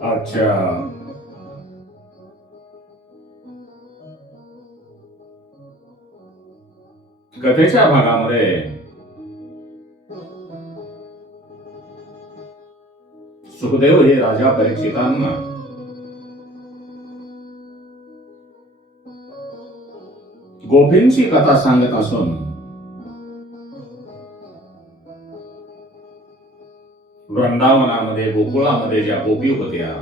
अच्छा. कथेच्या भागामध्ये सुखदेव हे राजा परीक्षितांना गोपींची कथा सांगत असून वृंदावनामध्ये गोकुळामध्ये ज्या गोपी होत्या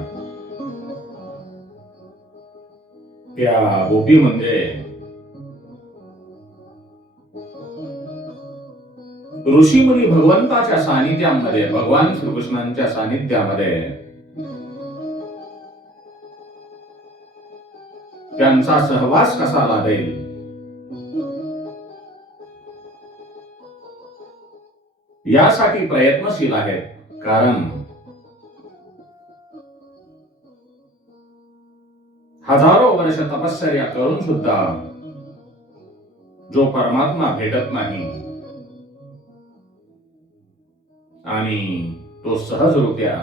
त्या गोपी म्हणजे ऋषीमुनी भगवंताच्या सानिध्यामध्ये भगवान श्रीकृष्णांच्या सानिध्यामध्ये त्यांचा सहवास कसा लाभेल यासाठी प्रयत्नशील आहेत. कारण हजारो वर्ष तपश्चर्या करून सुद्धा जो परमात्मा भेटत नाही आणि तो सहजरित्या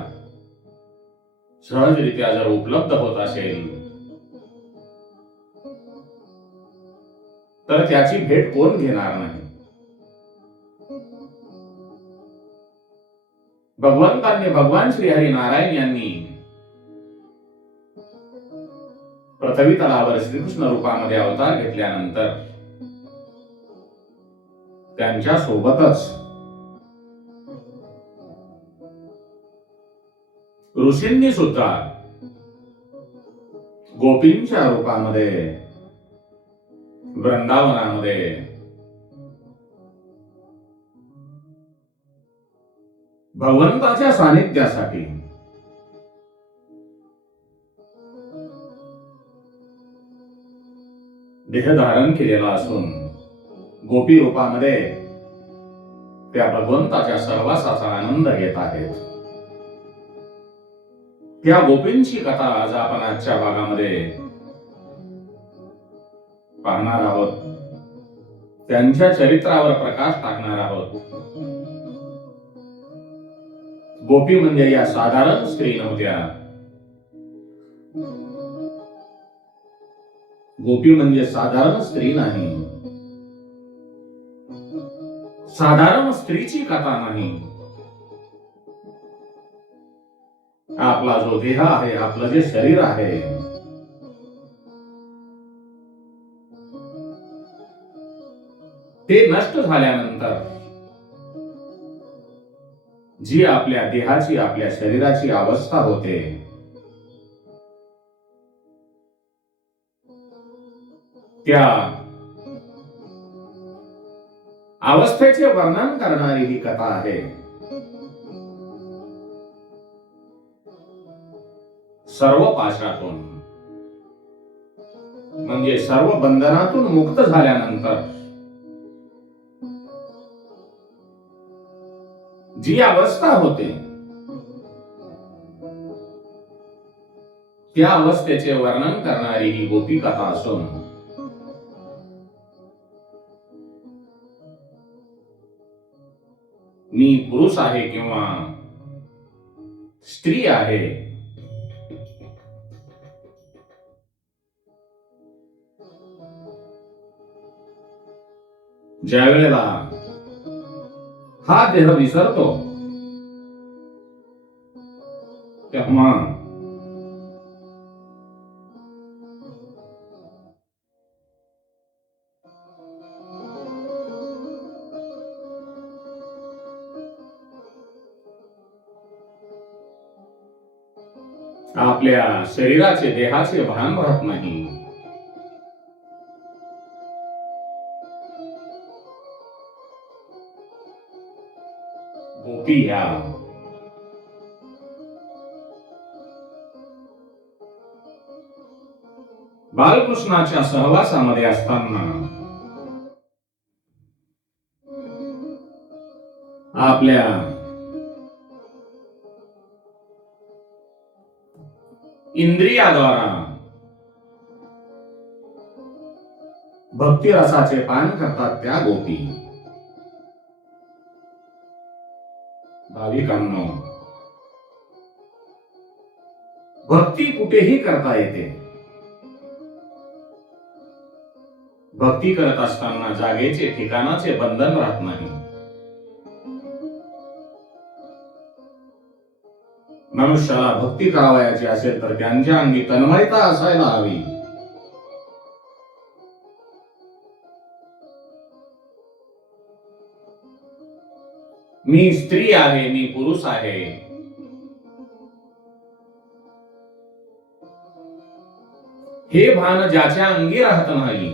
जर उपलब्ध होत असेल तर त्याची भेट कोण घेणार नाही. भगवंतांनी भगवान श्री हरी नारायण यांनी पृथ्वी तलावर श्रीकृष्ण रूपामध्ये अवतार घेतल्यानंतर त्यांच्या सोबतच ऋषींनी सुद्धा गोपींच्या रूपामध्ये वृंदावनामध्ये भगवंताच्या सानिध्यासाठी देह धारण केलेला असून गोपी रूपामध्ये त्या भगवंताच्या सहवासाचा आनंद घेत आहेत. त्या गोपींची कथा आज आपण आजच्या भागामध्ये पाहणार आहोत. त्यांच्या चरित्रावर प्रकाश टाकणार आहोत. गोपी म्हणजे या साधारण स्त्री नव्हत्या. गोपी म्हणजे साधारण स्त्री नाही. साधारण स्त्रीची कथा नाही. आपला जो देह आहे, आपलं जे शरीर आहे, ते नष्ट झाल्यानंतर जी आपल्या देहाची आपल्या शरीराची अवस्था होते त्या अवस्थेचे वर्णन करणारी ही कथा आहे. सर्व पाशातून म्हणजे सर्व बंधनातून मुक्त झाल्यानंतर जी अवस्था होते त्या अवस्थेचे वर्णन करणारी ही गोपी कथा असून मी पुरुष आहे किंवा स्त्री आहे ज्या वेळेला हा देह विसरतो तेव्हा आपल्या शरीराचे देहाचे भान राहत नाही. गोपी ह्या बालकृष्णाच्या सहवासामध्ये असताना आपल्या इंद्रियाद्वारा भक्ती रसाचे पान करतात त्या गोपी. भाविकांनो, भक्ती कुठेही करता येते. भक्ती करत असताना जागेचे ठिकाणाचे बंधन राहत नाही. मनुष्याला भक्ती करावयाची असेल तर त्यांच्या अंगी तन्मयता असायला हवी. मी स्त्री आहे, मी पुरुष आहे, हे भान ज्याच्या अंगी राहत नाही.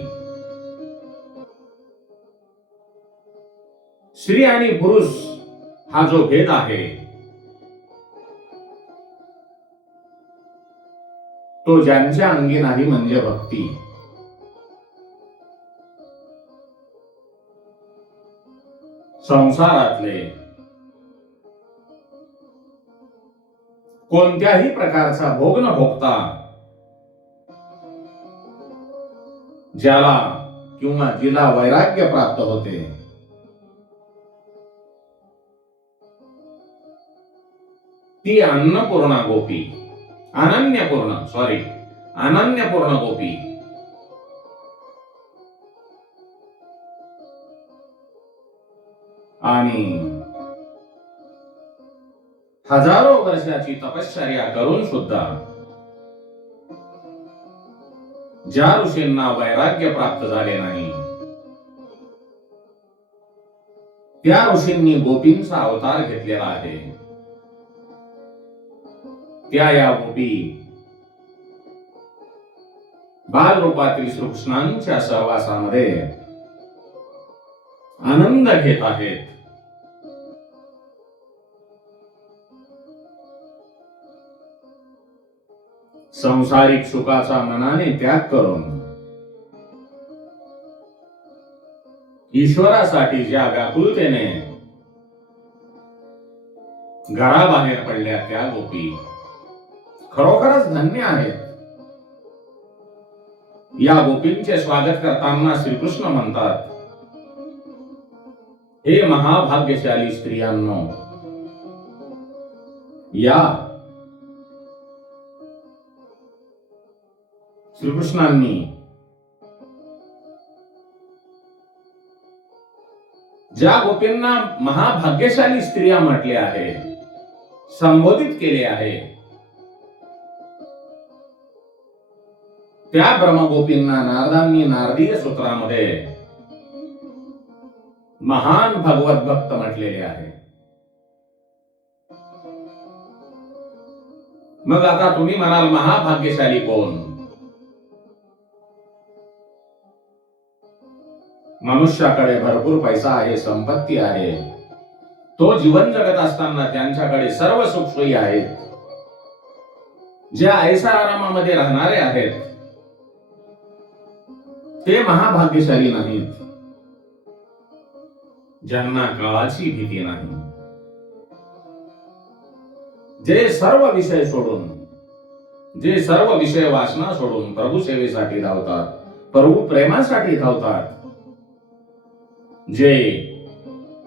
स्त्री आणि पुरुष हा जो भेद आहे तो ज्यांच्या अंगी नाही म्हणजे भक्ती. संसारातले कोणत्याही प्रकारचा भोग न भोगता ज्याला किंवा जिला वैराग्य प्राप्त होते ती अन्नपूर्णा गोपी, अनन्यपूर्ण गोपी. आणि हजारो वर्षाची तपश्चर्या करून सुद्धा ज्या ऋषींना वैराग्य प्राप्त झाले नाही त्या ऋषींनी गोपींचा अवतार घेतलेला आहे. त्या या गोपी बालरूपातील श्रीकृष्णांच्या सहवासामध्ये आनंद घेत आहेत. संसारिक सुखाचा मनाने त्याग करून ईश्वरासाठी ज्या व्याकुलतेने घराबाहेर पडल्या त्या गोपी खरोखरच धन्य आहेत. या गोपींचे स्वागत करताना श्रीकृष्ण म्हणतात, हे महाभाग्यशाली स्त्रियांनो, या. श्रीकृष्णांनी ज्या गोपींना महाभाग्यशाली स्त्रिया म्हटले आहे, संबोधित केले आहे, त्या ब्रह्मगोपींना नारदांनी नारदीय सूत्रामध्ये महान भगवत भक्त म्हटलेले आहे. मग आता तुम्ही म्हणाल महाभाग्यशाली कोण? मनुष्याकडे भरपूर पैसा आहे, संपत्ती आहे, तो जीवन जगत असताना त्यांच्याकडे सर्व सुखसोयी आहेत, जे ऐसा आरामामध्ये राहणारे आहेत ते महाभाग्यशाली नाहीत. ज्यांना काळाची भीती नाही, जे सर्व विषय सोडून, जे सर्व विषय वासना सोडून प्रभू सेवेसाठी धावतात, प्रभू प्रेमासाठी धावतात, जे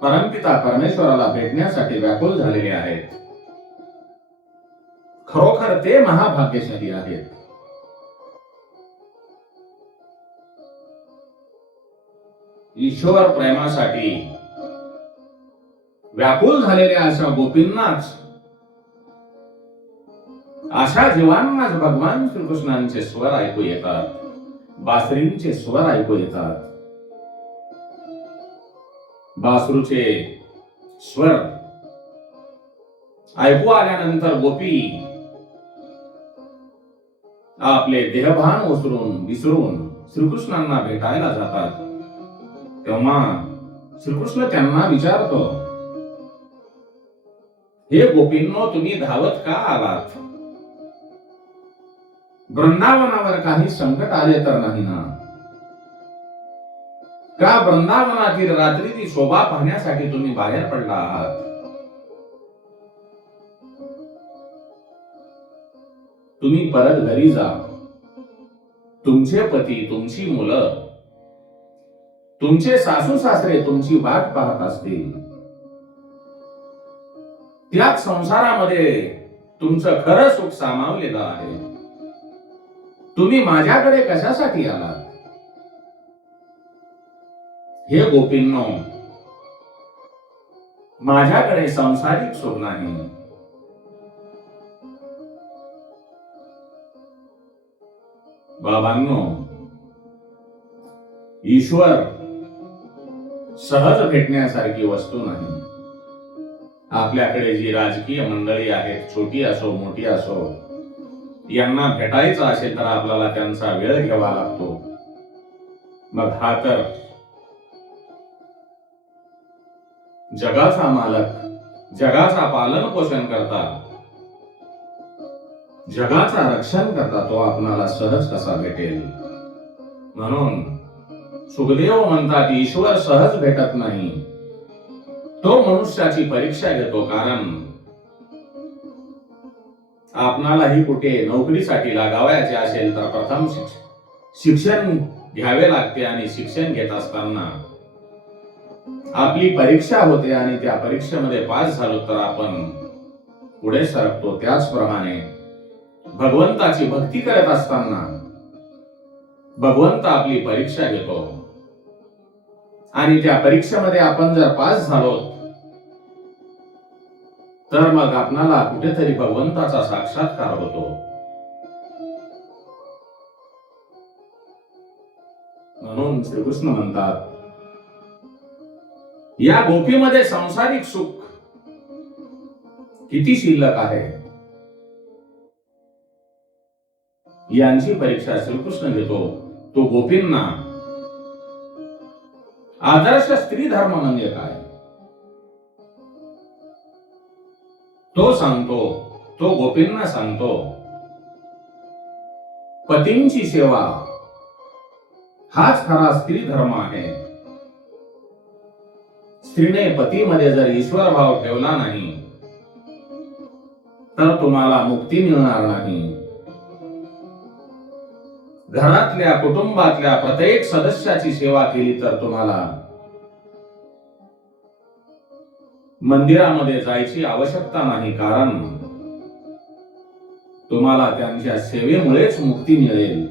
परमपिता परमेश्वराला भेटण्यासाठी व्याकुळ झालेले आहेत, खरोखर ते महाभाग्यशाली आहेत. ईश्वर प्रेमासाठी व्याकुळ झालेल्या अशा गोपींनाच, अशा जीवांनाच भगवान श्रीकृष्णांचे स्वर ऐकू येतात, बासरींचे स्वर ऐकू येतात. बासरूचे स्वर ऐकू आल्यानंतर गोपी आपले देहभान विसरून श्रीकृष्णांना भेटायला जातात. तेव्हा श्रीकृष्ण त्यांना विचारतो, हे गोपींनो, तुम्ही धावत का आलात? वृंदावनावर काही संकट आले तर नाही ना? का वृंदावनातील रात्रीची शोभा पाहण्यासाठी तुम्ही बाहेर पडला आहात? तुम्ही परत घरी जा. तुमचे पती, तुमची मुलं, तुमचे सासू सासरे तुमची वाट पाहत असतील. त्याच संसारामध्ये तुमचं खरं सुख सामावलेलं आहे. तुम्ही माझ्याकडे कशासाठी आलात? हे गोपींनो, माझ्याकडे संसारिक सुख नाही. बाबांनो, ईश्वर सहज भेटण्यासारखी वस्तू नाही. आपल्याकडे जी राजकीय मंडळी आहेत, छोटी असो मोठी असो, यांना भेटायचं असेल तर आपल्याला त्यांचा वेळ घ्यावा लागतो. मग हा तर जगाचा मालक, जगाचा पालन पोषण करता, जगाचा रक्षण करता, तो आपणाला सहज कसा भेटेल? म्हणून सुखदेव म्हणतात, ईश्वर सहज भेटत नाही. तो मनुष्याची परीक्षा घेतो. कारण आपणालाही कुठे नोकरीसाठी लागावयाचे असेल तर प्रथम शिक्षण घ्यावे लागते आणि शिक्षण घेत असताना आपली परीक्षा होते आणि त्या परीक्षेमध्ये पास झालो तर आपण पुढे सरकतो. त्याचप्रमाणे भगवंताची भक्ती करत असताना भगवंत आपली परीक्षा घेतो आणि त्या परीक्षेमध्ये आपण जर पास झालो तर मग आपणाला कुठेतरी भगवंताचा साक्षात्कार होतो. म्हणून श्रीकृष्ण म्हणतात, या गोपीमध्ये संसारिक सुख किती शिल्लक आहे यांची परीक्षा श्रीकृष्ण घेतो. तो गोपींना आदर्श स्त्री धर्म म्हणजे काय तो सांगतो. तो गोपींना सांगतो, पतींची सेवा हाच खरा स्त्री धर्म आहे. स्त्रीने पतीमध्ये जर ईश्वर भाव ठेवला नाही तर तुम्हाला मुक्ती मिळणार नाही. घरातल्या कुटुंबातल्या प्रत्येक सदस्याची सेवा केली तर तुम्हाला मंदिरामध्ये जायची आवश्यकता नाही. कारण तुम्हाला त्यांच्या सेवेमुळेच मुक्ती मिळेल.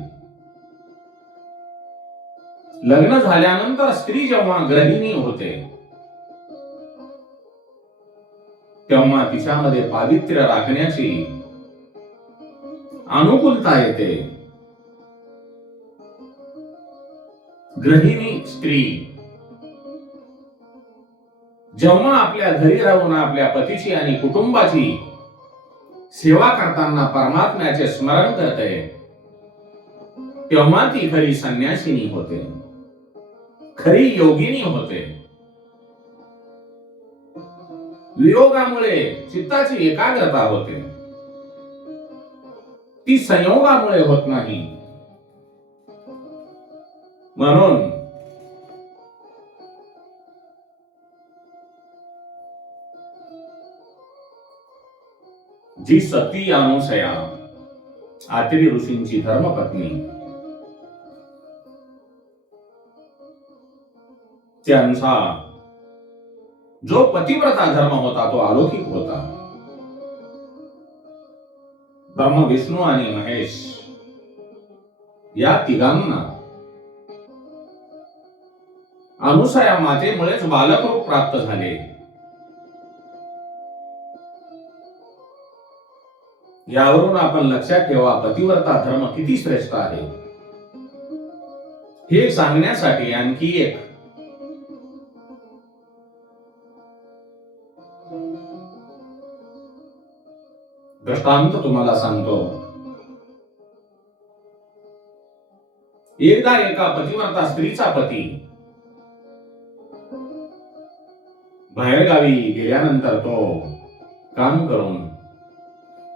लग्न झाल्यानंतर स्त्री जेव्हा गृहिणी होते तेव्हा तिच्यामध्ये पावित्र्य राखण्याची अनुकूलता येते. गृहिणी स्त्री जेव्हा आपल्या घरी राहून आपल्या पतीची आणि कुटुंबाची सेवा करताना परमात्म्याचे स्मरण करते तेव्हा ती खरी संन्यासिनी होते, खरी योगिनी होते. वियोगामुळे चित्ताची एकाग्रता होते, ती संयोगामुळे होत नाही. म्हणून जी सती अनुसया, आत्रि ऋषींची धर्मपत्नी, त्यांचा जो पतिव्रता धर्म होता तो अलौकिक होता. ब्रह्म, विष्णू आणि महेश या तिघांना अनुसया मातेमुळेच बालकरूप प्राप्त झाले. यावरून आपण लक्षात ठेवा, पतिव्रता धर्म किती श्रेष्ठ आहे हे सांगण्यासाठी आणखी एक दृष्टांत तुम्हाला सांगतो. एकदा एका पतिव्रता स्त्रीचा पती बाहेरगावी गेल्यानंतर तो काम करून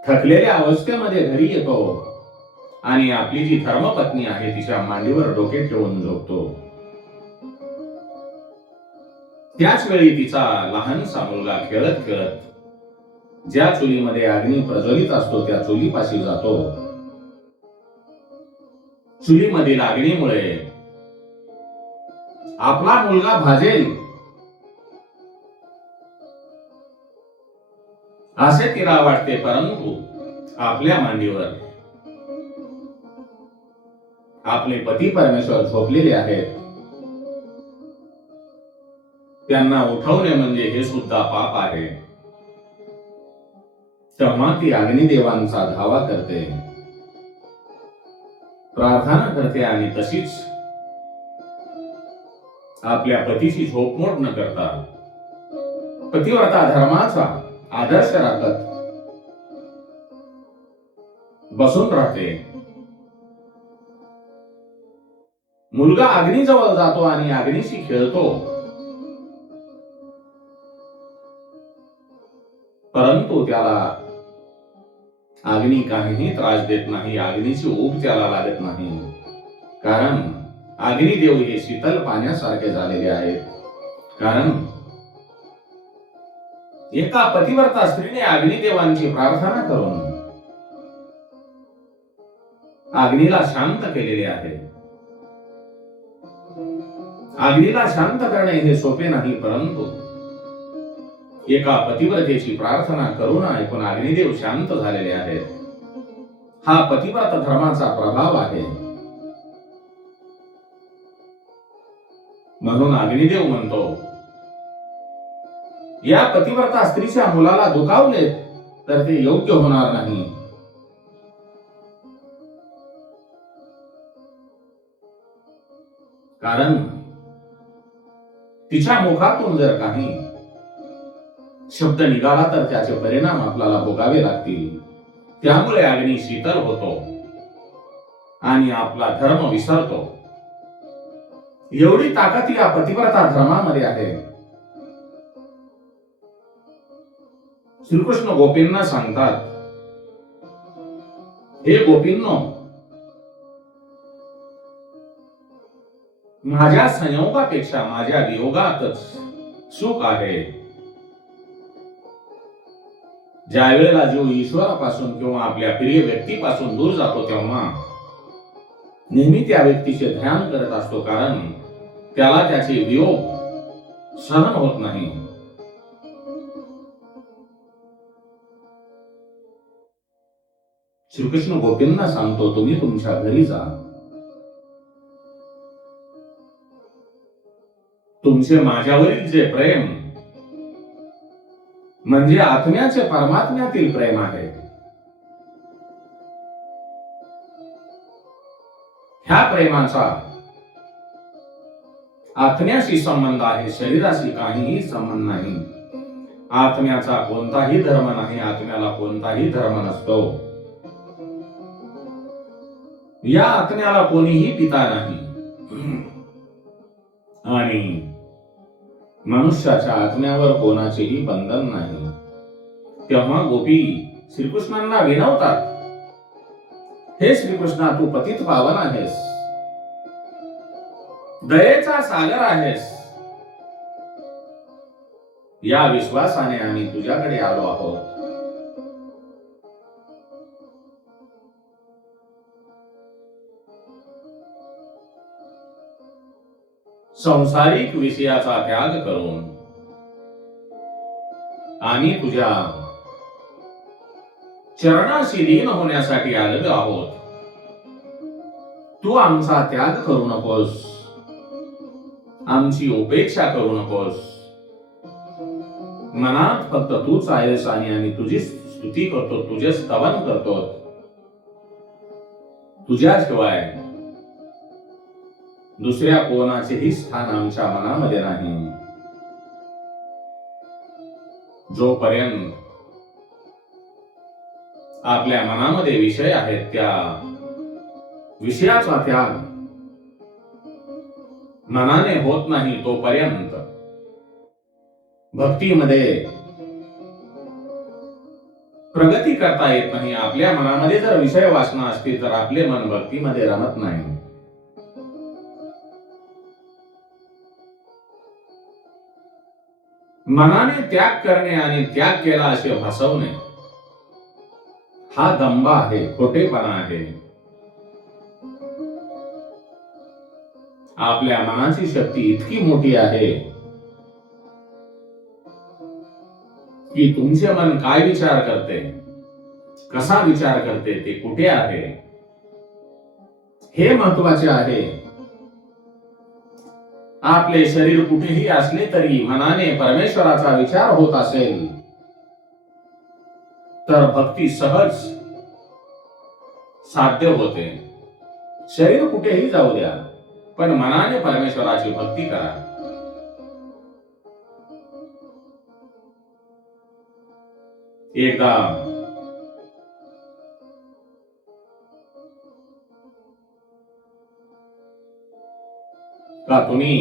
थकलेल्या अवस्थेमध्ये घरी येतो आणि आपली जी धर्मपत्नी आहे तिच्या मांडीवर डोके ठेवून झोपतो. त्याच वेळी तिचा लहानसा मुलगा खेळत खेळत ज्या चुलीमध्ये अग्नी प्रज्वलित असतो त्या चुलीपाशी जातो. चुलीमधील अग्नीमुळे आपला मुलगा भाजेल असे तिला वाटते, परंतु आपल्या मांडीवर आपले पती परमेश्वर झोपलेले आहेत. त्यांना उठवणे म्हणजे हे सुद्धा पाप आहे. तेव्हा ती अग्निदेवांचा धावा करते, प्रार्थना करते आणि तशीच आपल्या पतीची झोपमोड न करता पतिव्रता धर्माचा आदर्श राखत बसून राहते. मुलगा अग्नीजवळ जातो आणि अग्नीशी खेळतो, परंतु त्याला अग्नी काहीही त्रास देत नाही, अग्नीची ऊब त्याला लागत नाही. कारण अग्निदेव हे शीतल पाण्यासारखे झालेले आहेत. कारण एका पतिव्रता स्त्रीने अग्निदेवांची प्रार्थना करून अग्नीला शांत केलेले आहे. अग्नीला शांत करणे हे सोपे नाही, परंतु एका पतिव्रतेची प्रार्थना करून ऐकून अग्निदेव शांत झालेले आहेत. हा पतिव्रता धर्माचा प्रभाव आहे. म्हणून अग्निदेव म्हणतो, या पतिव्रता स्त्रीच्या मुलाला दुखावले तर ते योग्य होणार नाही. कारण तिच्या मुखातून जर काही शब्द निघाला तर त्याचे परिणाम आपल्याला भोगावे लागतील. त्यामुळे अग्नी शीतल होतो आणि आपला धर्म विसरतो. एवढी ताकद या पतिव्रता धर्मामध्ये आहे. श्रीकृष्ण गोपींना सांगतात, हे गोपींनो, माझ्या संयोगापेक्षा माझ्या वियोगातच सुख आहे. ज्या वेळेला जीव ईश्वरापासून किंवा आपल्या प्रिय व्यक्तीपासून दूर जातो तेव्हा नेहमी त्या व्यक्तीचे ध्यान करत असतो, कारण त्याला त्याचे वियोग सहन होत नाही. श्रीकृष्ण गोपींना सांगतो, तुम्ही तुमच्या घरी जा. तुमचे माझ्यावरील जे प्रेम म्हणजे आत्म्याचे परमात्म्यातील प्रेम आहे, ह्या प्रेमाचा आत्म्याशी संबंध आहे, शरीराशी काहीही संबंध नाही. आत्म्याचा कोणताही धर्म नाही, आत्म्याला कोणताही धर्म नसतो. या आत्म्याला कोणीही पिता नाही आणि मनुष्याच्या आत्म्यावर कोणाचेही बंधन नाही. तेव्हा गोपी श्रीकृष्णांना विनवतात, हे श्रीकृष्णा, तू पतित पावन आहेस, दयेचा सागर आहेस. या विश्वासाने आम्ही तुझ्याकडे आलो आहोत. संसारिक विषयाचा त्याग करून आम्ही तुझ्या चरणाशी लीन होण्यासाठी आलेलो आहोत. तू आमचा त्याग करू नकोस, आमची उपेक्षा करू नकोस. मनात फक्त तूच आहेस आणि आम्ही तुझी स्तुती करतो, तुझे स्तवन करतो. तुझ्याशिवाय दुसऱ्या कोणाचेही स्थान आमच्या मनामध्ये नाही. जोपर्यंत आपल्या मनामध्ये विषय आहेत, त्या विषयाचा त्याग मनाने होत नाही, तोपर्यंत भक्तीमध्ये प्रगती करता येत नाही. आपल्या मनामध्ये जर विषय वासना असतील तर आपले मन भक्तीमध्ये रमत नाही. मनाने त्याग करणे आणि त्याग केला असे भासवणे हा दंभ आहे, खोटेपणा आहे. आपल्या मनाची शक्ती इतकी मोठी आहे की तुमचे मन काय विचार करते, कसा विचार करते, ते कुठे आहे, हे महत्वाचे आहे. आपले शरीर कुठेही असले तरी मनाने परमेश्वराचा विचार होत असेल तर भक्ती सहज साध्य होते. शरीर कुठेही जाऊ द्या, पण मनाने परमेश्वराची भक्ती करा. एकदा का तुम्ही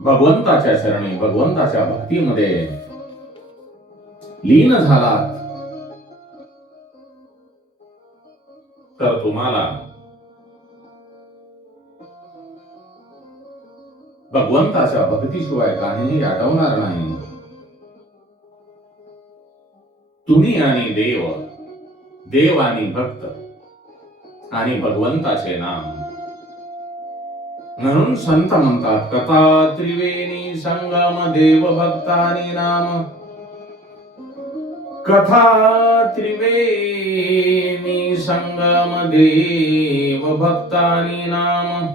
भगवंताच्या चरणी, भगवंताच्या भक्तीमध्ये लीन झालात तर तुम्हाला भगवंताच्या भक्तीशिवाय काहीही आठवणार नाही. तुम्ही आणि देव, देव आणि भक्त आणि भगवंताचे नाम. म्हणून संत म्हणतात, कथा त्रिवेणी संगम देव भक्तानी नाम. कथा त्रिवेणी संगम देव भक्तानी नाम.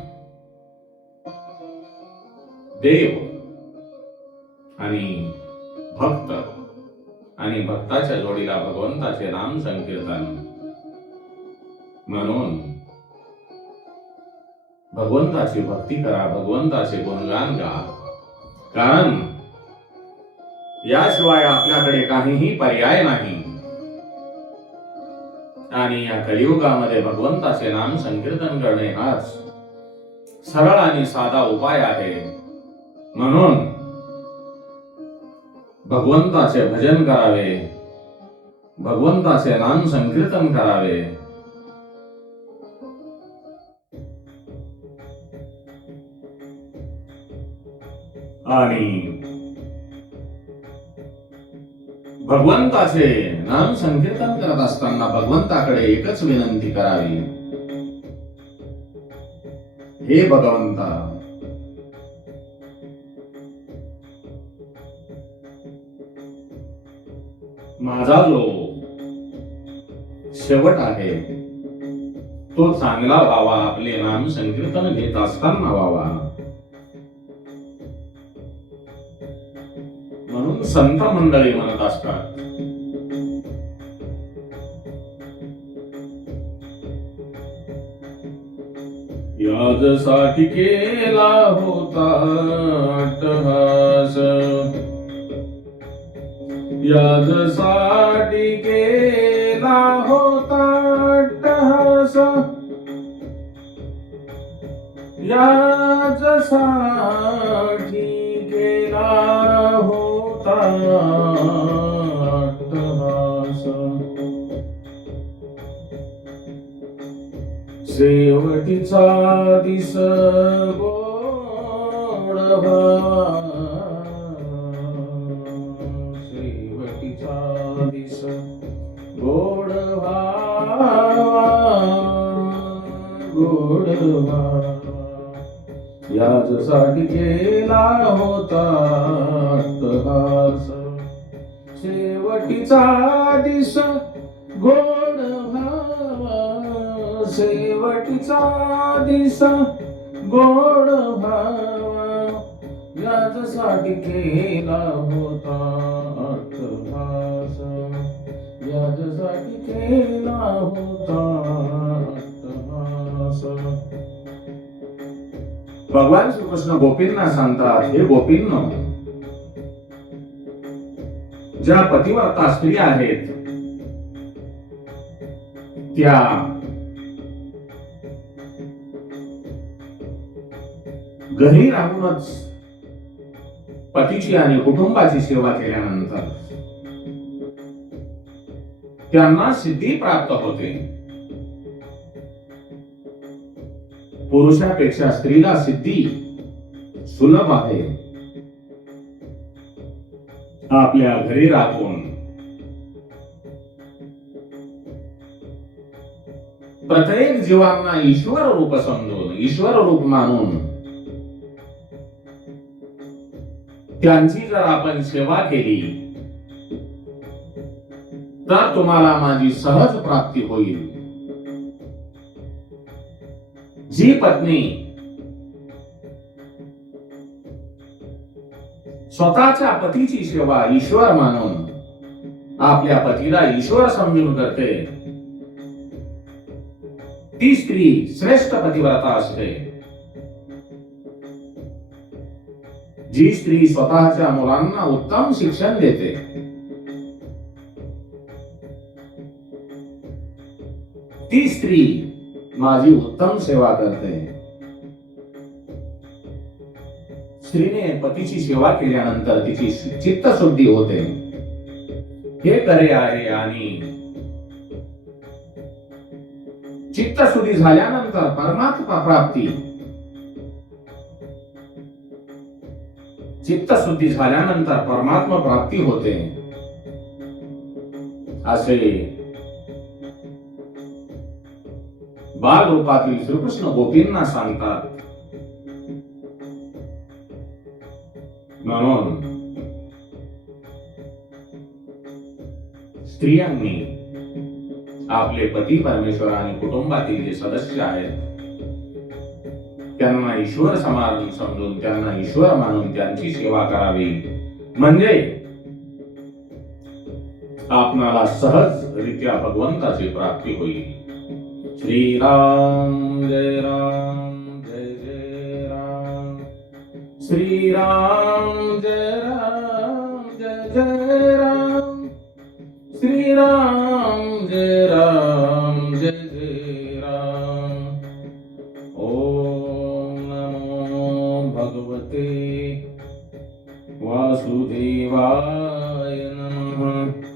देव आणि भक्त आणि भक्ताच्या जोडीला भगवंताचे नाम संकीर्तन. म्हणून भगवंताची भक्ती करा, भगवंताचे गुणगान गा, कारण याशिवाय आपल्याकडे काहीही पर्याय नाही. आणि या कलियुगामध्ये भगवंताचे नाम संकीर्तन करणे हाच सरळ आणि साधा उपाय आहे. म्हणून भगवंताचे भजन करावे, भगवंताचे नाम संकीर्तन करावे. आणि भगवंताचे नाम संकीर्तन करत असताना भगवंताकडे एकच विनंती करावी, हे भगवंता, माझा जो शेवट आहे तो चांगला व्हावा, आपले नाम संकीर्तन घेत असताना व्हावा. म्हणून संत मंडळी म्हणत असतात, याजसाठी केला होता अट्टहास, याजसाठी केला होता अट्टहास, याजसाठी केला होता अट्टहास. शेवटीचा दिस गोड व्हावा, शेवटीचा दिस गोड व्हावा, गोड व्हावा. यासाठी केला होता अट्टहास, शेवटीचा दिस गोड व्हावा, शेवटीचा दिस गोड व्हावा. यासाठी केला होता अट्टहास, यासाठी केला होता अट्टहास. भगवान श्रीकृष्ण गोपींना सांगतात, हे गोपींनो, ज्या पतिव्रता स्त्री आहेत त्या घरी राहूनच पतीची आणि कुटुंबाची सेवा केल्यानंतर त्यांना सिद्धी प्राप्त होते. पुरुषापेक्षा स्त्रीला सिद्धी सुलभ आहे. आपल्या घरी राहून प्रत्येक जीवांना ईश्वर रूप समजून, ईश्वर रूप मानून त्यांची जर आपण सेवा केली तर तुम्हाला माझी सहज प्राप्ती होईल. जी पत्नी स्वतःच्या पतीची सेवा ईश्वर मानून आपल्या पतीला ईश्वर समजून करते, ती स्त्री श्रेष्ठ पतिव्रता असते. जी स्त्री स्वतःच्या मुलांना उत्तम शिक्षण देते, ती स्त्री माझी उत्तम सेवा करते. स्त्रीने पतीची सेवा केल्यानंतर तिची चित्तशुद्धी होते. हे खरे आहे. आणि चित्तशुद्धी झाल्यानंतर परमात्मा प्राप्ती, चित्तशुद्धी झाल्यानंतर परमात्मा प्राप्ती होते असे बाल रूपातील श्रीकृष्ण गोपींना सांगतात. म्हणून स्त्रियांनी आपले पती परमेश्वर आणि कुटुंबातील जे सदस्य आहेत त्यांना ईश्वर समान समजून, त्यांना ईश्वर मानून त्यांची सेवा करावी. म्हणजे आपणाला सहजरित्या भगवंताची प्राप्ती होईल. श्रीराम जय राम जय जय राम. श्रीराम जय राम जय जय राम. श्रीराम जय राम जय जय राम. ओम नमो भगवते वासुदेवाय नमः.